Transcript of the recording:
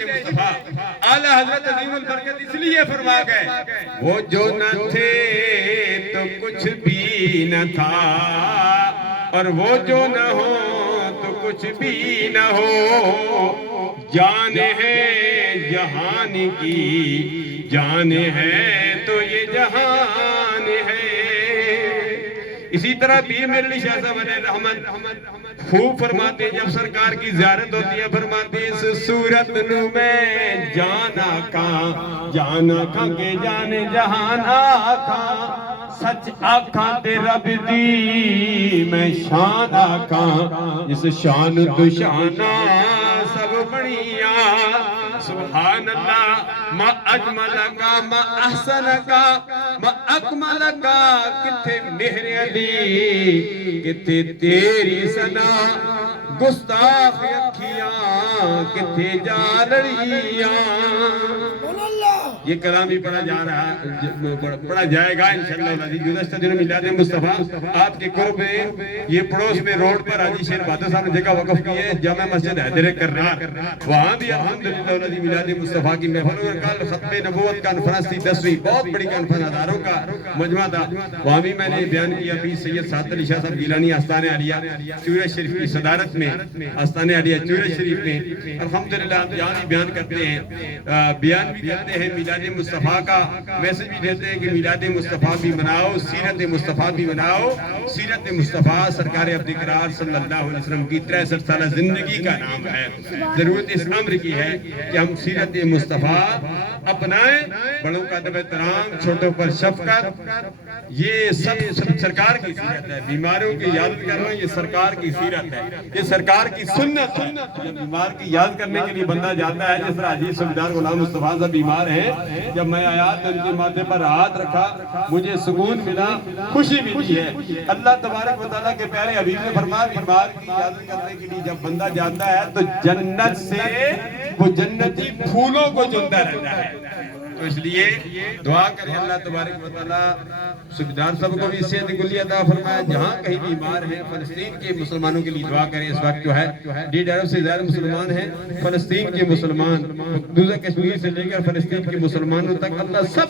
اعلیٰ حضرت عظیم البرکت اس لیے فرما گئے وہ جو نہ تھے تو کچھ بھی نہ تھا اور وہ جو نہ ہو تو کچھ بھی نہ ہو، جان ہے جہان کی، جان ہے تو یہ جہان ہے۔ اسی طرح پیر میرے علی شاہ صاحب علیہ رحمت خوب فرماتے ہیں، جب سرکار کی زیارت ہوتی ہے فرماتے ہیں اس صورت نو میں جانا کھاں کے جانے جہان آکھاں، سچ آکھاں تے رب دی میں شان آکھاں، جس شان تو شانہ سب بڑیاں، سبحان اللہ ما اجمل کا ما احسن کا ما اکمل کا، کتھے مہر علی کتھے تیری ثنا، گستاخ اکھیاں کتھے جالڑیاں۔ یہ کلام بھی پڑھا جا رہا ہے، پڑھا جائے گا انشاءاللہ۔ گزشتہ دنوں میلاد مصطفیٰ آپ کے قرب میں یہ پڑوس میں روڈ پر حاجی شیر بہادر صاحب نے جگہ وقف کی ہے، جامع مسجد حیدر کرار، وہاں بھی الحمدللہ میلاد مصطفیٰ کی محفل اور کل ختم نبوت کانفرنس تھی، 10ویں بہت بڑی کانفرنس، ہزاروں کا مجمع تھا، وہاں بھی میں نے بیان کیا بھی سید سعادت علی شاہ صاحب گیلانی آستان عالیہ چورت شریف کی صدارت میں، آستان عالیہ چورت شریف میں الحمدللہ ہم یہاں بھی بیان کرتے ہیں، بیان بھی کرتے ہیں میلاد مصطفیٰ کا، میسج بھی دیتے ہیں کہ میلاد مصطفیٰ بھی مناؤ، سیرت مصطفیٰ بھی مناؤ۔ سیرت مصطفیٰ سرکار عبد کرار صلی اللہ علیہ وسلم کی 63 سالہ زندگی کا نام ہے۔ ضرورت اس امر کی ہے کہ ہم سیرت مصطفیٰ اپنائیں، بڑوں کا ادب احترام، چھوٹوں پر شفقت، یہ سب سرکار کی سیرت ہے۔ بیماروں کی یاد کرنا یہ سرکار کی سیرت ہے، یہ سرکار کی سنت ہے۔ جب بیمار کی یاد کرنے کے لیے بندہ جاتا ہے، جس طرح حاجی سبیدار غلام مصطفیٰ صاحب بیمار ہیں، جب میں آیا تو ان کے ماتھے پر ہاتھ رکھا، مجھے سکون ملا، خوشی ملی ہے۔ اللہ تبارک و تعالیٰ کے پیارے حبیب نے فرمایا بیمار کی یاد کرنے کے لیے جب بندہ جاتا ہے تو جنت سے وہ جنتی پھولوں کو چنتا رہتا ہے۔ تو اس لیے دعا کریں اللہ تبارک و تعالیٰ سبیدار صاحب کو بھی صحت کلی عطا فرمائے، جہاں کہیں بیمار ہیں فلسطین کے مسلمانوں کے لیے دعا کریں۔ اس وقت جو ہے 1.5 ارب سے زیادہ مسلمان ہیں، فلسطین کے مسلمان، مقبوضہ کشمیر سے لے کر فلسطین کے مسلمانوں تک اللہ سب